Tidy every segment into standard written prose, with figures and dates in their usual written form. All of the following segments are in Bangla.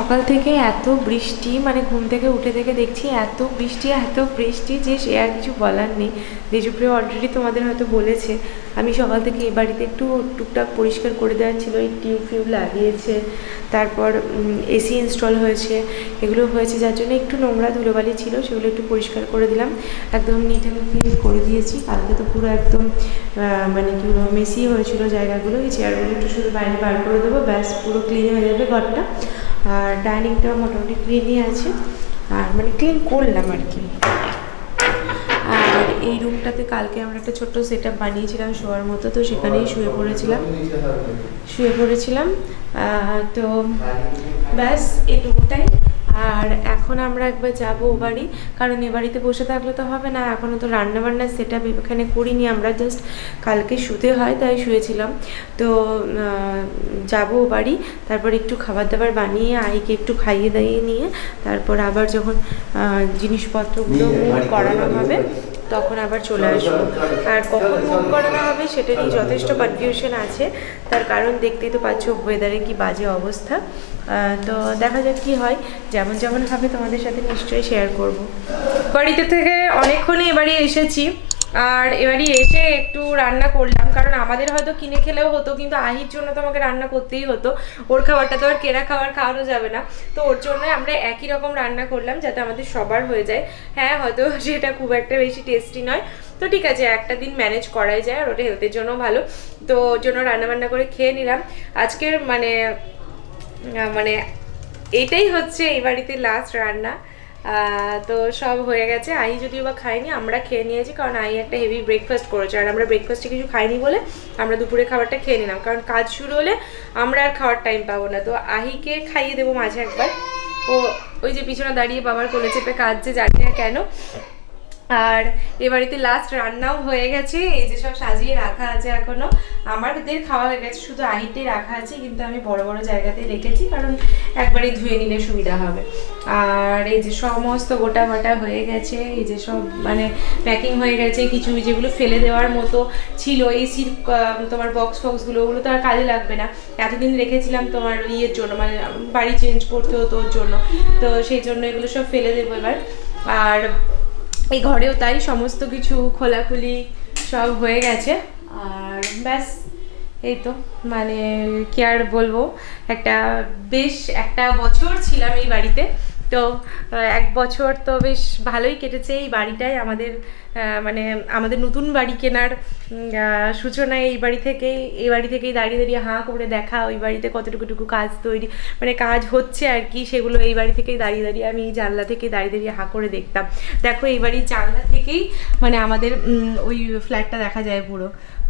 সকাল থেকে এত বৃষ্টি, মানে ঘুম থেকে উঠে থেকে দেখছি এত বৃষ্টি যে সে আর কিছু বলার নেই। দেশপ্রিয় অলরেডি তোমাদের হয়তো বলেছে, আমি সকাল থেকে এই বাড়িতে একটু টুকটাক পরিষ্কার করে দেওয়ার ছিল, এই টিউব ফিউব লাগিয়েছে, তারপর এসি ইনস্টল হয়েছে, এগুলো হয়েছে যার জন্য একটু নোংরা ধুলোবালি ছিল, সেগুলো একটু পরিষ্কার করে দিলাম, একদম নিট অ্যান্ড ক্লিন করে দিয়েছি। কালকে তো পুরো একদম মানে কি মেসি হয়েছিল জায়গাগুলো, এই চেয়ারগুলো একটু শুধু বাইরে বার করে দেবো, ব্যাস পুরো ক্লিন হয়ে যাবে ঘরটা। আর ডাইনিংটাও মোটামুটি ক্লিনই আছে, আর মানে ক্লিন করলাম আর কি। আর এই রুমটাতে কালকে আমরা একটা ছোট্ট সেট আপ বানিয়েছিলাম শোয়ার মতো, তো সেখানেই শুয়ে পড়েছিলাম। তো ব্যাস এটুকুটাই। আর এখন আমরা একবার যাবো ও বাড়ি, কারণ এ বাড়িতে বসে থাকলে তো হবে না, এখনও তো রান্নাবান্নার সেট আপ এখানে করিনি আমরা, জাস্ট কালকে শুতে হয় তাই শুয়েছিলাম। তো যাবো ও বাড়ি, তারপর একটু খাবার দাবার বানিয়ে আইকে একটু খাইয়ে দাইয়ে নিয়ে তারপর আবার যখন জিনিসপত্রগুলো মুভ করানো হবে তখন আবার চলে আসবো। আর কখন মুভ করানো হবে সেটা নিয়ে যথেষ্ট কনফিউশন আছে, তার কারণ দেখতেই তো পাচ্ছ ওয়েদারে কি বাজে অবস্থা। তো দেখা যাক কি হয়, যেমন হবে তোমাদের সাথে নিশ্চয়ই শেয়ার করব। বাড়িতে থেকে অনেকক্ষণই এবারে এসেছি, আর এবারে এসে একটু রান্না করলাম, কারণ আমাদের হয়তো কিনে খেলেও হতো, কিন্তু আহির জন্য তো আমাকে রান্না করতেই হতো, ওর খাবারটা তো আর কেনা খাওয়ানো যাবে না, তো ওর জন্য আমরা একই রকম রান্না করলাম যাতে আমাদের সবার হয়ে যায়। হ্যাঁ, হয়তো সেটা খুব একটা বেশি টেস্টি নয়, তো ঠিক আছে, একটা দিন ম্যানেজ করাই যায়, আর ওটা হেলথের জন্য ভালো, তো ওর জন্য রান্নাবান্না করে খেয়ে নিলাম। আজকের মানে এটাই হচ্ছে এই বাড়িতে লাস্ট রান্না। তো সব হয়ে গেছে, আই যদিও বা খাইনি, আমরা খেয়ে নিয়েছি, কারণ আই একটা হেভি ব্রেকফাস্ট করেছে, আর আমরা ব্রেকফাস্টে কিছু খাইনি বলে আমরা দুপুরে খাবারটা খেয়ে নিলাম, কারণ কাজ শুরু হলে আমরা আর খাওয়ার টাইম পাবো না। তো আহিকে খাইয়ে দেবো মাঝে একবার, ও ওই যে পিছনে দাঁড়িয়ে বাবার কোলে চেপে কাজ যে জানি না কেন। আর এ বাড়িতে লাস্ট রান্নাও হয়ে গেছে, এই যে সব সাজিয়ে রাখা আছে, এখনো আমাদের খাওয়া হয়ে গেছে, শুধু আহিতে রাখা আছে, কিন্তু আমি বড় বড় জায়গাতে রেখেছি, কারণ একবারে ধুয়ে নিলে সুবিধা হবে। আর এই যে সমস্ত গোটা বাটা হয়ে গেছে, এই যে সব মানে প্যাকিং হয়ে গেছে, কিছু যেগুলো ফেলে দেওয়ার মতো ছিল, এসির তোমার বক্সগুলো, ওগুলো তো আর কাজে লাগবে না, এতদিন রেখেছিলাম তোমার ইয়ের জন্য, মানে বাড়ি চেঞ্জ করতে হতো ওর জন্য, তো সেই জন্য এগুলো সব ফেলে দেবো এবার। আর এই ঘরেও তাই সমস্ত কিছু খোলাখুলি সব হয়ে গেছে, আর ব্যাস এই তো, মানে কি আর বলবো, বেশ একটা বছর ছিলাম এই বাড়িতে, তো এক বছর তো বেশ ভালোই কেটেছে এই বাড়িটাই আমাদের, মানে আমাদের নতুন বাড়ি কেনার সূচনায় এই বাড়ি থেকেই দাঁড়িয়ে হাঁ করে দেখা, ওই বাড়িতে কতটুকু কাজ মানে কাজ হচ্ছে আর কি, সেগুলো এই বাড়ি থেকেই দাঁড়িয়ে আমি এই জানলা থেকে দাঁড়িয়ে হাঁ করে দেখতাম। দেখো এই বাড়ির জানলা থেকেই মানে আমাদের ওই ফ্ল্যাটটা দেখা যায়,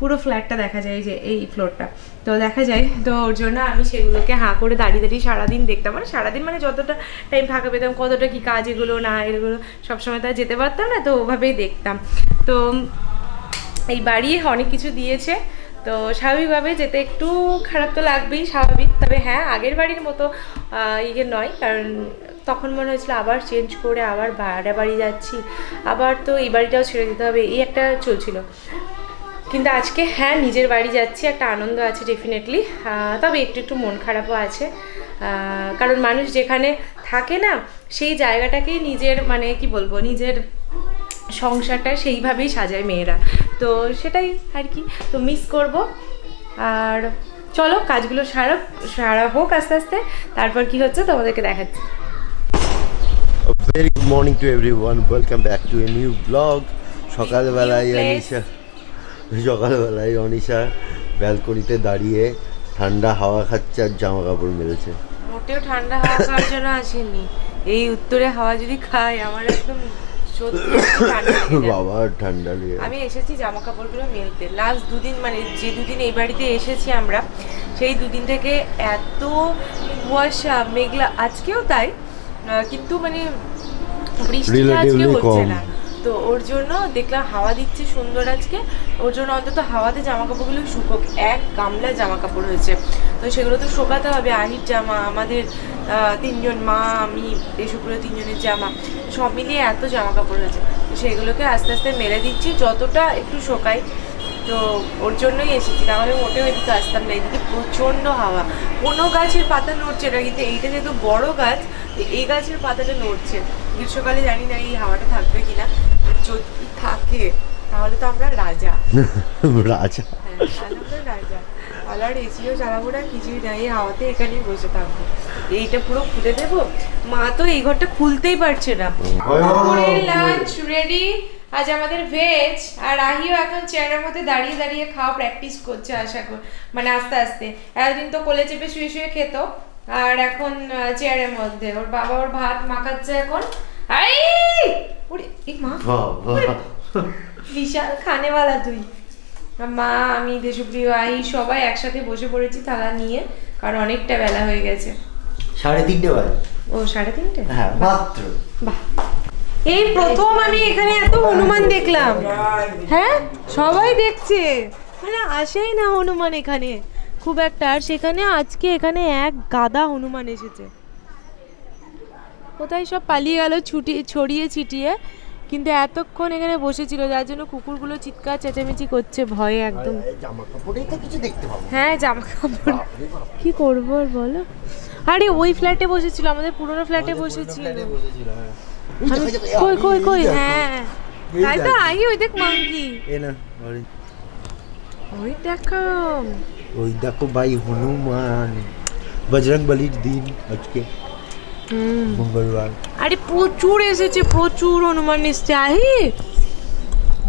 পুরো ফ্ল্যাটটা দেখা যায়, যে এই ফ্লোরটা তো দেখা যায়, তো ওর জন্য আমি সেগুলোকে হাঁ করে দাঁড়িয়ে সারাদিন দেখতাম, মানে সারাদিন মানে যতটা টাইম ফাঁকা পেতাম, কতটা কি কাজ এগুলো না এগুলো সবসময় তার যেতে পারতাম না, তো ওভাবেই দেখতাম। তো এই বাড়ি অনেক কিছু দিয়েছে, তো স্বাভাবিকভাবে যেতে একটু খারাপ তো লাগবেই, স্বাভাবিক, তবে হ্যাঁ আগের বাড়ির মতো ইয়ে নয়, কারণ তখন মনে হয়েছিল আবার চেঞ্জ করে আবার ভাড়া বাড়ি যাচ্ছি, আবার তো এই বাড়িটাও ছেড়ে দিতে হবে, এই একটা চলছিল। কিন্তু আজকে হ্যাঁ নিজের বাড়ি যাচ্ছি, একটা আনন্দ আছে ডেফিনেটলি, তবে একটু মন খারাপও আছে, কারণ মানুষ যেখানে থাকে না সেই জায়গাটাকেই নিজের, মানে কি বলবো, নিজের সংসারটা সেইভাবেই সাজায় মেয়েরা, তো সেটাই আর কি, তো মিস করব। আর চলো কাজগুলো সারা হোক আস্তে আস্তে, তারপর কি হচ্ছে তোমাদেরকে দেখাচ্ছি। Very good morning to everyone, welcome back to a new vlog. সকালবেলায় অনিশা ব্যালকনিতে দাঁড়িয়ে ঠান্ডা হাওয়া খাচ্ছে আর জামা কাপড় মেলছে। মোটেও ঠান্ডা হাওয়া খাওয়ার জন্য আসেনি, এই উত্তরে হাওয়া যদি খাই আমার একদম বাবা ঠান্ডা লেগে, আমি এসেছি জামা কাপড়গুলো মেলতে, লাস্ট দুদিন মানে যে দুদিন এই বাড়িতে এসেছি আমরা, সেই দুদিন থেকে এত কুয়াশা মেঘলা, আজকেও তাই, কিন্তু মানে বৃষ্টিটা আজকে হচ্ছে না, তো ওর জন্য দেখলাম হাওয়া দিচ্ছে সুন্দর আজকে, ওর জন্য অন্তত হাওয়াতে জামা কাপড়গুলো শুকোক, এক গামলা জামা কাপড় হয়েছে, তো সেগুলো তো শোকাতে হবে, আহির জামা, আমাদের তিনজন, মা আমি দেশপ্রিয় তিনজনের জামা, সব মিলিয়ে এত জামা কাপড় হয়েছে, তো সেগুলোকে আস্তে আস্তে মেলে দিচ্ছি যতটা একটু শোকাই, তো ওর জন্যই এসেছি, তাহলে মোটেও এদিকে আসতাম না, এদিকে প্রচণ্ড হাওয়া, কোনো গাছের পাতা নড়ছে না, কিন্তু এইটা যেহেতু বড় গাছ, এই গাছের পাতাটা নড়ছে। গ্রীষ্মকালে জানি না এই হাওয়াটা থাকবে কিনা, যদি থাকে তাহলে তো আমরা রাজা। রাজা? হ্যাঁ, তাহলে আমরা রাজা। তাহলে আর এসিও চালাবো না, কিছুই না, এই হাওয়াতে এখানেই বসে থাকবো। এইটা পুরো খুলে দেবো। মা তো এই ঘরটা খুলতেই পারছে না। Lunch ready. আজ আমাদের ভেজ, আর আহিও এখন চেয়ারের মধ্যে দাঁড়িয়ে দাঁড়িয়ে খাওয়া প্র্যাকটিস করছে, আশা করি, মানে আস্তে আস্তে। এতদিন তো কোলে চেপে শুয়ে শুয়ে খেত, আর এখন চেয়ারের মধ্যে। ওর বাবা ওর ভাত মাখাচ্ছে এখন। আই ওরে এই মা, বিশাল খানেওয়ালা তুই। মা, আমি, দেশপ্রিয়, আই সবাই একসাথে বসে পড়েছি থালা নিয়ে, কারণ অনেকটা বেলা হয়ে গেছে। 3:30 বাজে। ও 3:30? হ্যাঁ মাত্র। বাহ, এই প্রথম আমি এখানে এত হনুমান দেখলাম। হ্যাঁ, সবাই দেখছে, মানে আসেই না হনুমান এখানে খুব একটা। আর সেখানে আজকে এখানে এক গাদা হনুমান এসেছে। কোথায় সব পালিয়ে গেল ছড়িয়ে ছিটিয়ে, কিন্তু এতক্ষণ এখানে বসেছিল, যার জন্য কুকুরগুলো চিৎকার চেঁচামেচি করছে ভয়ে একদম। জামা কাপড়েই তো কিছু দেখতে পাবো। হ্যাঁ, জামা কাপড় কি করবো আর বলো। আরে ওই ফ্ল্যাটে বসেছিল, আমাদের পুরোনো ফ্ল্যাটে বসেছিল। কই কই কই, হ্যাঁ তাই তো। আগে ওই দেখ মাঙ্কি, ওই দেখো, ওই দেখো ভাই হনুমান। বজরং বলির দিন আজকে, মঙ্গলবার। আরে প্রচুর এসেছে, প্রচুর হনুমান এসেছে। আহি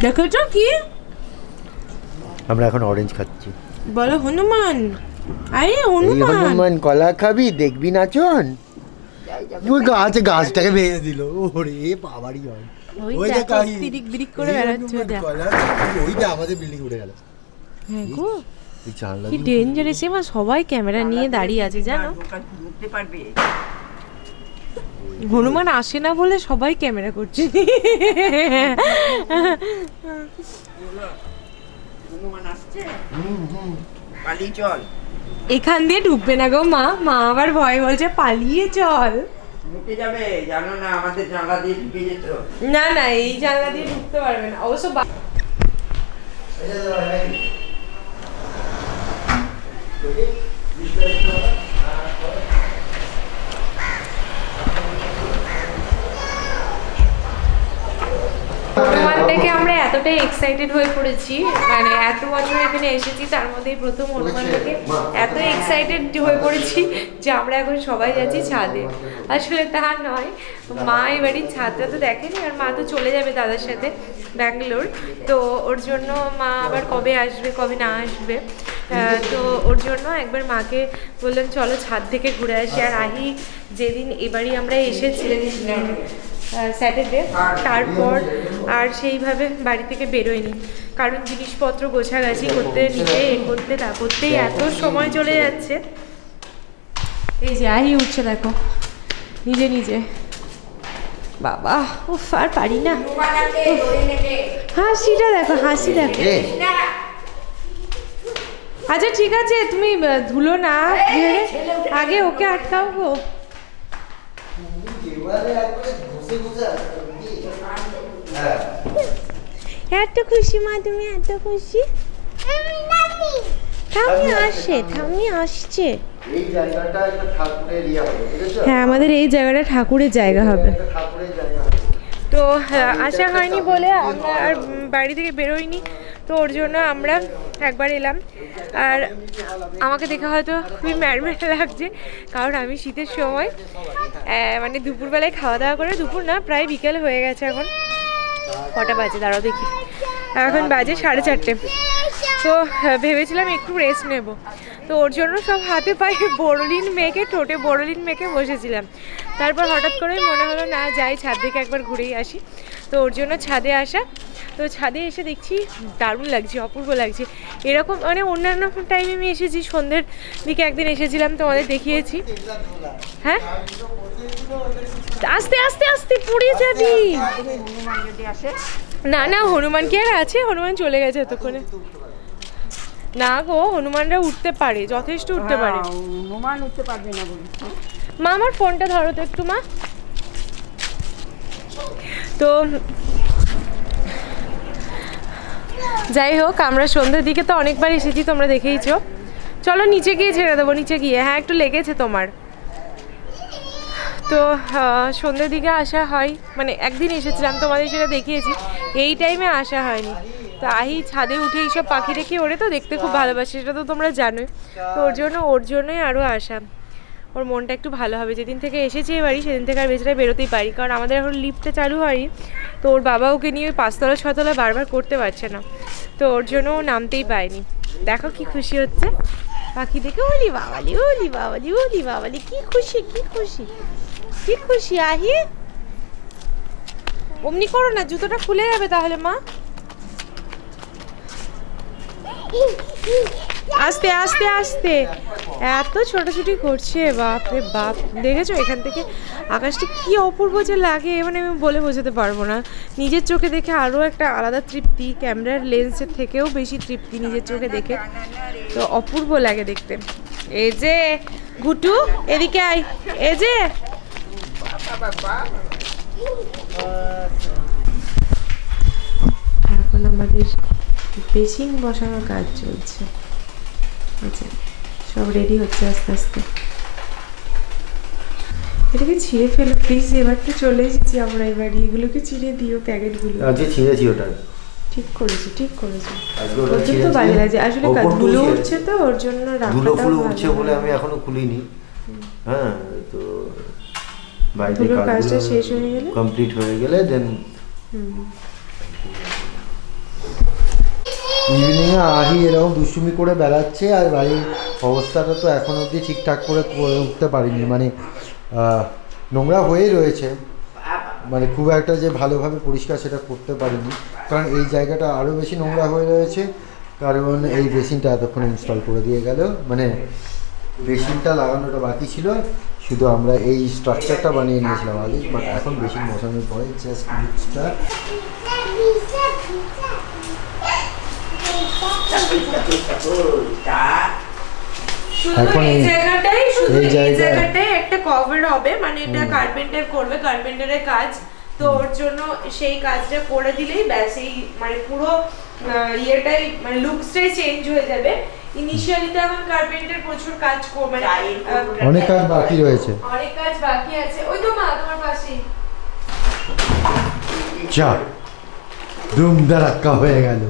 দেখেছো কি? আমরা এখন অরেঞ্জ খাচ্ছি। বলো হনুমান। আরে হনুমান, হনুমান কলা খাবি, দেখবি নাচন। ওই গাছটাকে ভেঙে দিল। ওরে বাবারই হয়। ওই দেখো তিরিক বিরিক করে বেড়াচ্ছে। ওইটা আমাদের বিল্ডিং উঠে গেল। হ্যাঁ গো, কি ডেঞ্জারাস। এবার সবাই ক্যামেরা নিয়ে দাঁড়িয়ে আছে জানো। হনুমান আসে না বলে সবাই ক্যামেরা করছে। এখান দিয়ে ঢুকবে না গো মা, মা আবার ভয় বলছে পালিয়ে চল। না না, এই জানলা দিয়ে ঢুকতে পারবে না অবশ্য। হনুমান থেকে আমরা এতটাই এক্সাইটেড হয়ে পড়েছি, মানে এত বছর এখানে এসেছি, তার মধ্যে প্রথম হনুমান থেকে এত এক্সাইটেড হয়ে পড়েছি যে আমরা এখন সবাই যাচ্ছি ছাদে। আসলে তা নয়, মা এবারই ছাদটা তো দেখেনি, আর মা তো চলে যাবে দাদার সাথে ব্যাঙ্গালোর। তো ওর জন্য মা আবার কবে আসবে কবে না আসবে, তো ওর জন্য একবার মাকে বললাম চলো ছাদ থেকে ঘুরে আসি। আর আহি যেদিন এবারই আমরা এসেছি স্যাটারডে, তারপর আর সেইভাবে বাড়ি থেকে বেরোয়নি, কারণ জিনিসপত্র গোছাগাছি করতে নিতে করতে তা করতেই এত সময় চলে যাচ্ছে। এই যে আহি উঠছে দেখো নিজে নিজে। বাবা উফ, আর পারি না। হাসিটা দেখো, হাসি দেখো। আচ্ছা ঠিক আছে, তুমি ধুলো না, আগে ওকে আটকাও গো। এত খুশি মা, তুমি এত খুশি? ঠাম্মি আসছে, ঠাম্মি আসছে। হ্যাঁ, আমাদের এই জায়গাটা ঠাকুরের জায়গা হবে। তো আসা হয়নি বলে আমরা আর বাড়ি থেকে বেরোইনি, তো ওর জন্য আমরা একবার এলাম। আর আমাকে দেখে হয়তো খুবই ম্যাড়ম্যাড় লাগছে, কারণ আমি শীতের সময় মানে দুপুরবেলায় খাওয়া দাওয়া করে, দুপুর না প্রায় বিকেল হয়ে গেছে। এখন কটা বাজে দাঁড়াও দেখি, এখন বাজে 4:30। তো ভেবেছিলাম একটু রেস্ট নেব, তো ওর জন্য সব হাতে পায়ে বোরোলিন মেখে, ঠোঁটে বোরোলিন মেখে বসেছিলাম। তারপর হঠাৎ করে মনে হলো না যাই ছাদ থেকে একবার ঘুরেই আসি, তো ওর জন্য ছাদে আসা। তো ছাদে এসে দেখছি দারুণ লাগছে, অপূর্ব লাগছে। এরকম মানে অন্যান্য টাইমে আমি এসেছি, সন্ধ্যের দিকে একদিন এসেছিলাম, তোমাদের দেখিয়েছি। হ্যাঁ, আস্তে আস্তে আস্তে পড়ে যাবি। না না, হনুমান কি আর আছে? হনুমান চলে গেছে এতক্ষণে। না গো, হনুমানরা উঠতে পারে, যথেষ্ট উঠতে পারে। হনুমান উঠতে পারবে না বলি। মা আমার ফোনটা ধরো তো একটু মা। তো যাই হোক, আমরা সন্ধ্যের দিকে তো অনেকবার এসেছি, তোমরা দেখেইছো। চলো নিচে গিয়ে ছেড়ে দেবো, নিচে গিয়ে। হ্যাঁ একটু লেগেছে তোমার। তো সন্ধ্যের দিকে আসা হয়, মানে একদিন এসেছিলাম তোমাদের সেটা দেখিয়েছি, এই টাইমে আসা হয়নি। তো আহি ছাদে উঠে এইসব পাখি দেখে ওরে তো দেখতে খুব ভালোবাসে, সেটা তো তোমরা জানোই। তো ওর জন্যই আরও আসা, ওর মনটা একটু ভালো হবে। যেদিন থেকে এসেছি এবারই সেদিন থেকে আর বেচারা বেরোতেই পারি, কারণ আমাদের এখন লিফটটা চালু হয়নি। তো ওর বাবা ওকে নিয়ে ওই 5তলা 6তলা বারবার করতে পারছে না, তো ওর জন্য ও নামতেই পায়নি। দেখো কি খুশি হচ্ছে পাখি দেখে, ওলি বাবালি ওলি বাবালি ওলি বাবালি, কি খুশি কি খুশি কি খুশি। আহি অমনি করো না, জুতোটা খুলে যাবে তাহলে মা। আস্তে আস্তে আস্তে, এত ছোটাছুটি করছে, বাপ রে বাপ। দেখেছো এখান থেকে আকাশটা কি অপূর্ব যে লাগে, মানে আমি বলে বোঝাতে পারবো না। নিজের চোখে দেখে আরও একটা আলাদা তৃপ্তি, ক্যামেরার লেন্সের থেকেও বেশি তৃপ্তি নিজের চোখে দেখে, তো অপূর্ব লাগে দেখতে। এই যে ঘুটু এদিকে আয়, এই যে এখন আমাদের বেসিন বসানোর কাজ চলছে, আচ্ছা সব রেডি হচ্ছে আস্তে আস্তে। এটাকে ছিঁড়ে ফেলো প্লিজ, এবার তো চলে এসেছি আমরা, এবারে এগুলোকে ছিঁড়ে দিও প্যাকেটগুলো। আজকে ছিঁড়েছি ওটা। ঠিক করেছো ঠিক করেছো, ওদের তো বাজে লাগছে আসলে, ধুলো উঠছে তো ওর জন্য ধুলো ফুলো উঠছে বলে আমি এখনো খুলিনি। হ্যাঁ তো বাইরে কাজটা শেষ হয়ে গেলে, কমপ্লিট হয়ে গেলে দেন ইভিনিংয়ে আহি এরকম দুষ্টুমি করে বেড়াচ্ছে। আর বাড়ির অবস্থাটা তো এখন অবধি ঠিকঠাক করে উঠতে পারিনি, মানে নোংরা হয়েই রয়েছে, মানে খুব একটা যে ভালোভাবে পরিষ্কার সেটা করতে পারিনি, কারণ এই জায়গাটা আরও বেশি নোংরা হয়ে রয়েছে। কারণ এই বেসিনটা এতক্ষণ ইনস্টল করে দিয়ে গেল, মানে বেসিনটা লাগানোটা বাকি ছিল, শুধু আমরা এই স্ট্রাকচারটা বানিয়ে নিয়েছিলাম আগে, বাট এখন বেসিন বসানোর পরে জাস্ট লুকসটা এখন এই জায়গাটাই একটা কভার হবে, মানে এটা কার্পেন্টার করবে, কার্পেন্টারের কাজ। তো ওর জন্য সেই কাজটা করে দিলেই ব্যাস, এই মানে পুরো ইয়েটাই মানে লুকসটাই চেঞ্জ হয়ে যাবে। ইনিশিয়ালি তো এখন কার্পেন্টার প্রচুর কাজ করবে, অনেক কাজ বাকি রয়েছে, অনেক কাজ বাকি আছে। ওই তো মা তোমার পাশেই যা ধুম ধাক্কা হয়ে গেল।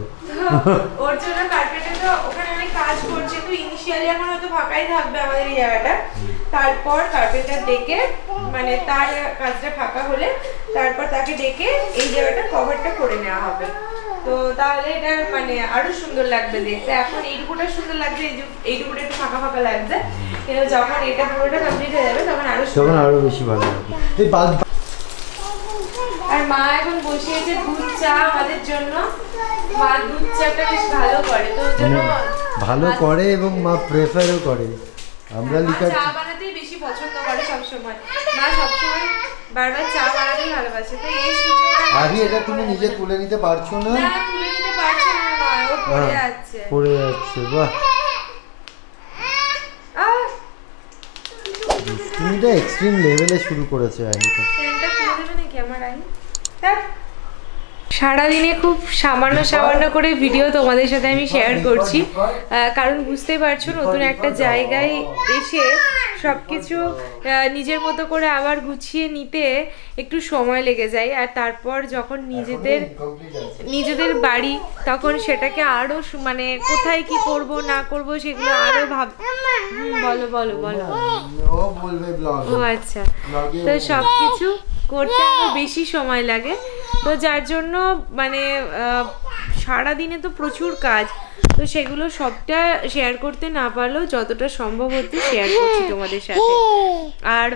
ওর জন্য কার্পেন্টার তো ওখানে অনেক কাজ করছে, তো ইনিশিয়ালি এখন হয়তো ফাঁকাই থাকবে আমাদের এই জায়গাটা। তারপর কার্পেন্টার ডেকে, মানে তার কাজটা ফাঁকা হলে তারপর তাকে ডেকে এই জায়গাটা কভারটা করে নেওয়া হবে। তো তাহলে এটা মানে আরো সুন্দর লাগবে দেখতে। এখন এইটুকুটা সুন্দর লাগছে, এইটুকুটা একটু ফাঁকা ফাঁকা লাগছে, কিন্তু যখন এটা পুরোটা কমপ্লিট হয়ে যাবে তখন আরো বেশি ভালো লাগবে। আর মা এখন বসিয়েছে দুধ চা আমাদের জন্য। মা দুধ চাটা বেশ ভালো করে, তো ওর জন্য ভালো করে এবং মা প্রেফারও করে। আমরা লিকার চা বানাতেই বেশি পছন্দ করে সব সময়, মা সব সময় বারবার চা বানাতেই ভালোবাসে। তো এই সুযোগটা আগে এটা তুমি নিজে তুলে নিতে পারছো না? না তুলে নিতে পারছে না মা, ও পড়ে যাচ্ছে পড়ে যাচ্ছে। বাহ, তুমি তো এক্সট্রিম লেভেলে শুরু করেছে। আহিটা ফ্যানটা খুলে দেবে নাকি আমার আহি? সারাদিনে খুব সামান্য সামান্য করে ভিডিও তোমাদের সাথে আমি শেয়ার করছি, কারণ বুঝতেই পারছো নতুন একটা জায়গায় এসে সব কিছু নিজের মতো করে আবার গুছিয়ে নিতে একটু সময় লেগে যায়। আর তারপর যখন নিজেদের বাড়ি, তখন সেটাকে আরো মানে কোথায় কি করব না করব সেগুলো আরো বলো বলো বলো। ও আচ্ছা, তো সব কিছু করতে আরো বেশি সময় লাগে, তো যার জন্য মানে সারাদিনে তো প্রচুর কাজ, তো সেগুলো সবটা শেয়ার করতে না পারলেও যতটা সম্ভব হতে শেয়ার করছি তোমাদের সাথে। আর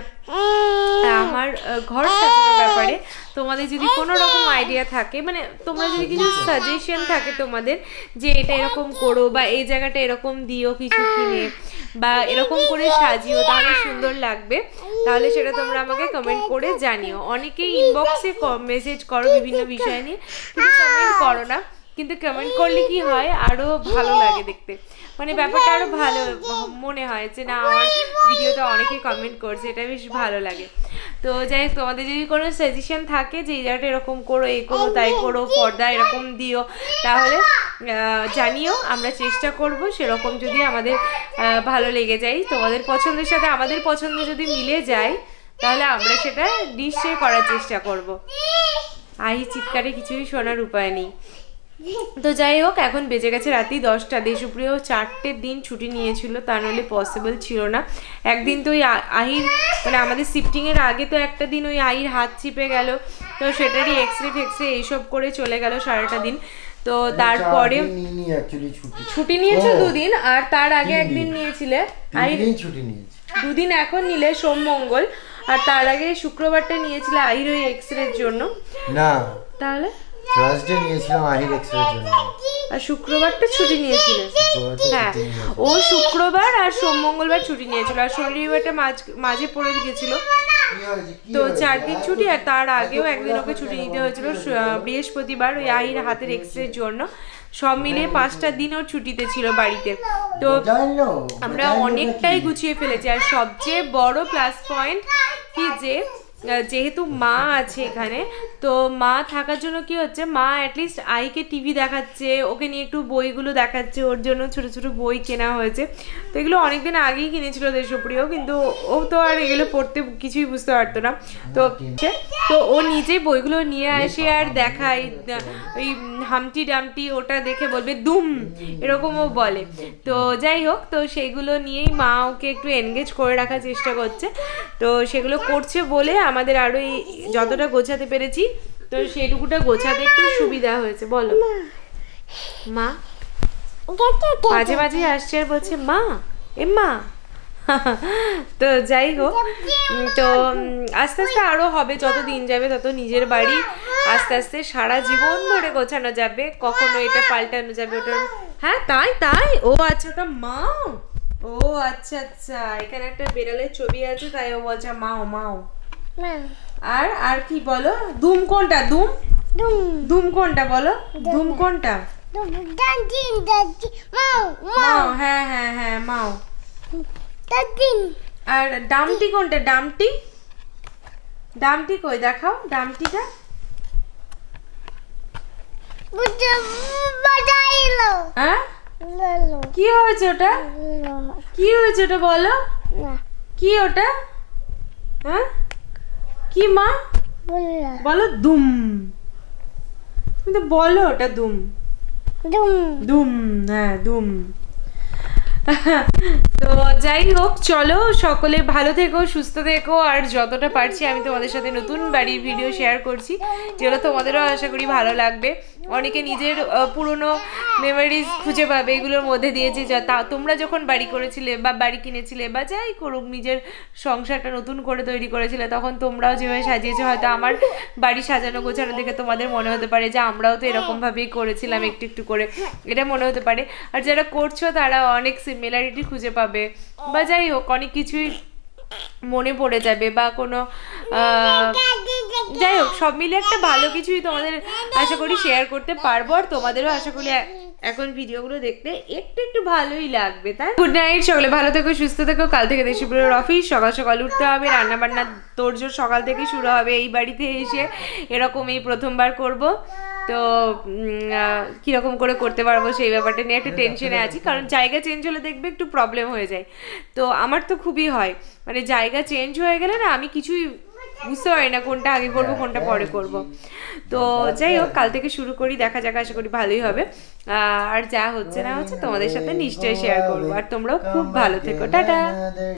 আমার ঘর সাজানোর ব্যাপারে তোমাদের যদি কোনো রকম আইডিয়া থাকে, মানে তোমরা যদি কিছু সাজেশন থাকে তোমাদের যে এটা এরকম করো বা এই জায়গাটা এরকম দিও কিছু কিনে বা এরকম করে সাজিও তাহলে সুন্দর লাগবে, তাহলে সেটা তোমরা আমাকে কমেন্ট করে জানিও। অনেকেই ইনবক্সে মেসেজ করো বিভিন্ন বিষয় নিয়ে, কিন্তু কমেন্ট করো না, কিন্তু কমেন্ট করলে কি হয় আরো ভালো লাগে দেখতে, মানে ব্যাপারটা আরো ভালো মনে হয় যে না আমার ভিডিওতে অনেকে কমেন্ট করছে, এটা বেশ ভালো লাগে। তো যাই হোক, তোমাদের যদি কোনো সাজেশন থাকে যে এই জায়গাটা এরকম করো, এই করো, তাই করো, পর্দা এরকম দিও, তাহলে জানিও, আমরা চেষ্টা করব সেরকম যদি আমাদের ভালো লেগে যায়, তোমাদের পছন্দের সাথে আমাদের পছন্দ যদি মিলে যায় তাহলে আমরা সেটা নিশ্চয়ই করার চেষ্টা করব। আহি চিৎকারে কিছুই শোনার উপায় নেই। তো যাই হোক, এখন বেজে গেছে রাত্রি 10টা। দেশপ্রিয় 4টের দিন ছুটি নিয়েছিল, তা নাহলে পসিবল ছিল না। একদিন তো ওই আহির মানে আমাদের শিফটিংয়ের আগে তো একটা দিন ওই আহির হাত চিপে গেল, তো সেটারই এক্সরে ফেক্সরে এইসব করে চলে গেল সারাটা দিন। তো তারপরে ছুটি নিয়েছো 2 দিন, আর তার আগে একদিন নিয়েছিলে আহির ছুটি নিয়েছি 2 দিন এখন নিলে সোম মঙ্গল, আর তার আগে শুক্রবারটা নিয়েছিলে আহির ওই এক্সরের জন্য। না, তাহলে থার্সডে নিয়েছিলাম আহির এক্সরের জন্য, আর শুক্রবারটা ছুটি নিয়েছিলে। হ্যাঁ, ও শুক্রবার আর সোম মঙ্গলবার ছুটি নিয়েছিল, আর শনিবারটা মাঝে পড়ে গেছিল, তো 4 দিন ছুটি। আর তার আগেও একদিন ওকে ছুটি নিতে হয়েছিল বৃহস্পতিবার ওই আহির হাতের এক্সরের জন্য। সব মিলিয়ে 5টা দিন ওর ছুটিতে ছিল বাড়িতে। তো আমরা অনেকটাই গুছিয়ে ফেলেছি। আর সবচেয়ে বড় প্লাস পয়েন্ট কি, যেহেতু মা আছে এখানে, তো মা থাকার জন্য কি হচ্ছে, মা অ্যাটলিস্ট আইকে টিভি দেখাচ্ছে, ওকে নিয়ে একটু বইগুলো দেখাচ্ছে, ওর জন্য ছোটো ছোটো বই কেনা হয়েছে। তো এগুলো অনেকদিন আগেই কিনেছিল দেশপ্রিয়, কিন্তু ও তো আর এগুলো পড়তে কিছুই বুঝতে পারতো না। তো ও নিজেই বইগুলো নিয়ে আসে আর দেখায়, ওই হামটি ডামটি ওটা দেখে বলবে দুম, এরকমও বলে। তো যাই হোক, তো সেইগুলো নিয়েই মা ওকে একটু এনগেজ করে রাখার চেষ্টা করছে। তো সেগুলো করছে বলে আমাদের আরো যতটা গোছাতে পেরেছি, তো সেটুকুটা গোছাতে একটু সুবিধা হয়েছে। বলো মা, মাঝে মাঝে আসছে আর বলছে মা এম্মা। তো যাই হোক, তো আস্তে আস্তে আরো হবে, যত দিন যাবে তত নিজের বাড়ি আস্তে আস্তে সারা জীবন ধরে গোছানো যাবে, কখনো এটা পাল্টানো যাবে ওটা। হ্যাঁ তাই তাই, ও আচ্ছা ওটা মা, ও আচ্ছা আচ্ছা, এখানে একটা বেড়ালের ছবি আছে তাই ও বলছে মাও মাও। আর আর কি বলো, দুম কোনটা, দুম দুম কোনটা বলো, দুম কোনটা, মাও, হ্যাঁ হ্যাঁ হ্যাঁ মাও। আর ডামটি কোনটা, ডামটি, ডামটি কই দেখাও, ডামটিটা হ্যাঁ কি হয়েছে ওটা, কি হয়েছে ওটা বলো, কি ওটা, হ্যাঁ কি মা বলো, দুম, বলো ওটা দুম, দুম, হ্যাঁ দুম। তো যাই হোক, চলো সকলে ভালো থেকো, সুস্থ থেকো, আর যতটা পারছি আমি তোমাদের সাথে নতুন বাড়ির ভিডিও শেয়ার করছি, যেগুলো তোমাদেরও আশা করি ভালো লাগবে। অনেকে নিজের পুরনো মেমোরিজ খুঁজে পাবে এগুলোর মধ্যে দিয়ে, যে তোমরা যখন বাড়ি করেছিলে বা বাড়ি কিনেছিলে বা যাই করুক, নিজের সংসারটা নতুন করে তৈরি করেছিলে, তখন তোমরাও যেভাবে সাজিয়েছো, হয়তো আমার বাড়ি সাজানো গোছানো দেখে তোমাদের মনে হতে পারে যে আমরাও তো এরকমভাবেই করেছিলাম একটু একটু করে, এটা মনে হতে পারে। আর যারা করছো তারা অনেক সিমিলারিটি খুঁজে পাবে, বা যাই হোক অনেক কিছুই মনে পড়ে যাবে, বা কোনো যাই হোক সব মিলে একটা ভালো কিছুই তোমাদের আশা করি শেয়ার করতে পারবো। আর তোমাদেরও আশা করি এখন ভিডিওগুলো দেখতে একটু একটু ভালোই লাগবে, তাই। গুড নাইট, সকলে ভালো থেকো, সুস্থ থেকো। কাল থেকে দেশপ্রিয়র অফিস, সকাল সকাল উঠতে হবে, রান্না বান্নার তোড়জোড় সকাল থেকে শুরু হবে। এই বাড়িতে এসে এরকম এই প্রথমবার করব, তো কীরকম করে করতে পারবো সেই ব্যাপারটা নিয়ে একটু টেনশনে আছি, কারণ জায়গা চেঞ্জ হলে দেখবে একটু প্রবলেম হয়ে যায়। তো আমার তো খুবই হয়, মানে জায়গা চেঞ্জ হয়ে গেলে না আমি কিছুই বুঝতে পারি না কোনটা আগে করবো কোনটা পরে করব। তো যাই হোক, কাল থেকে শুরু করি, দেখা যাক, আশা করি ভালোই হবে। আর যা হচ্ছে না হচ্ছে তোমাদের সাথে নিশ্চয়ই শেয়ার করবো। আর তোমরাও খুব ভালো থেকো, টাটা।